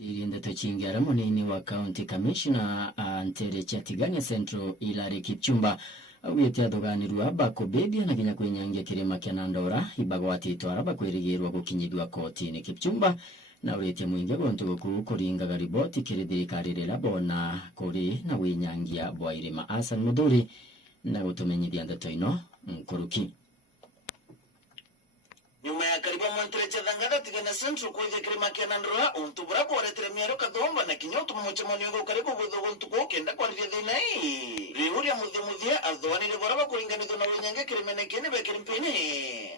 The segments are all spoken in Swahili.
Irinda tochingira munini wa County Commissioner Ntere Chatigania Central Hilary Kipchumba awiyete athoganirwa bakobedia na kinya kwenyangia kirima kia Nandora ibagwati twara bakwirigirwa gukinyithwa kotini. Kipchumba na urete mwingi gontu guku kuringaga riboti kiri thirikari bona kuri na winyangia bwa irima Hassan Muthuri na gutumenyithia ndeto ino nkuruki. Nyuma ya karibu Ntere Chatigania tigana Central kuja kirima kia Nandora untubura kwa retere miaro kadomba na kinyoto mmoja mwanyogo karibu budho gontuko kenda kwa ridhe nai riuri ya mudhia adhwani leboraba kuringanithwa na wenyange kirimene kene bekirimpene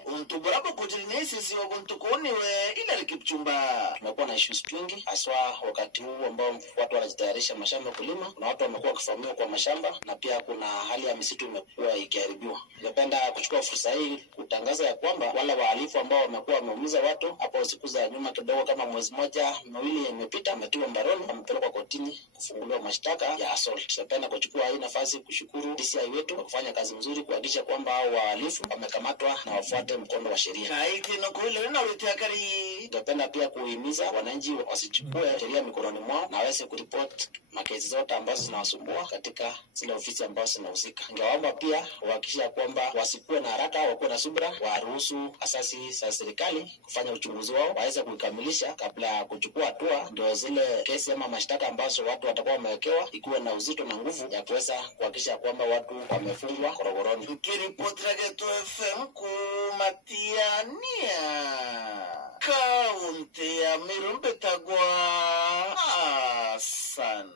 untuburaba kujirine sisi wa gontuko niwe Hilary Kipchumba. Tumekuwa na issues twingi haswa wakati huu ambao watu wanajitayarisha mashamba kulima na watu wamekuwa wakifahamiwa kwa mashamba na pia kuna hali ya misitu imekuwa ikiharibiwa. Ningependa kuchukua fursa hii kutangaza ya kwamba wale wahalifu ambao wamekuwa wameumiza watu hapo siku za nyuma kidogo kama mwezi moja miwili imepita wametiwa mbaroni, wamepelekwa kotini kufunguliwa mashtaka ya assault. Ningependa kuchukua hii nafasi kushukuru DCI wetu kwa kufanya kazi nzuri kuhakikisha kwamba hao wahalifu wamekamatwa na wafuate mkondo wa sheria. Ningependa pia kuhimiza wananchi wasichukue sheria mikononi mwao na waweze kuripoti makesi zote ambazo zinawasumbua katika zile ofisi ambazo zinahusika. Ningewaomba pia kuhakikisha kwamba wasikuwe na haraka, wakuwe na subira, waruhusu asasi za serikali kufanya uchunguzi wao, waweze kuikamilisha kabla ya kuchukua hatua, ndio zile kesi ama mashtaka ambazo watu watakuwa wamewekewa ikuwe na uzito na nguvu ya kuweza kuhakikisha kwamba watu wamefungwa korogoroni. Kiripoti Rageto FM kumatiania kaunti ya Meru Betagwa Hassan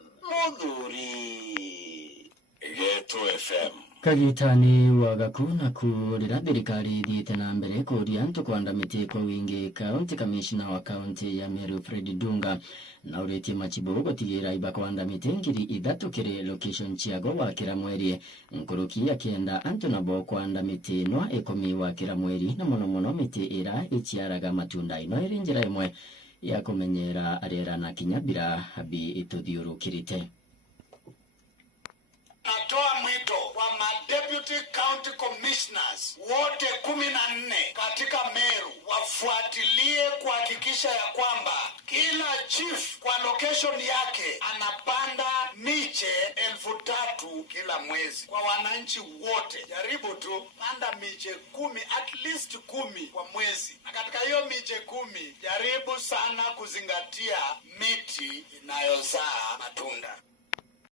Muthuri. Rageto FM Kagitani wagakuna kurira thirikari thiite na mbere kuria antu kwandamite kwa wingi. County Commissioner wa County ya Meru Fred Dunga na uretie machibu gutigira iba kwandamite ngiri 3 kiri location chiago wa kira mweri nkuruki akienda antu nabo kwandamite no 10 wa kira mweri na muno miti ira ichiaraga matunda ino iri njira imwe ya kumenyera arera na kinyabira habi ituthiurukirite. Natoa mwito kwa Deputy County Commissioners wote 14 katika Meru wafuatilie kuhakikisha ya kwamba kila chief kwa location yake anapanda miche 3,000 kila mwezi. Kwa wananchi wote, jaribu tu panda miche 10, at least 10 kwa mwezi. Na katika hiyo miche 10, jaribu sana kuzingatia miti inayozaa matunda.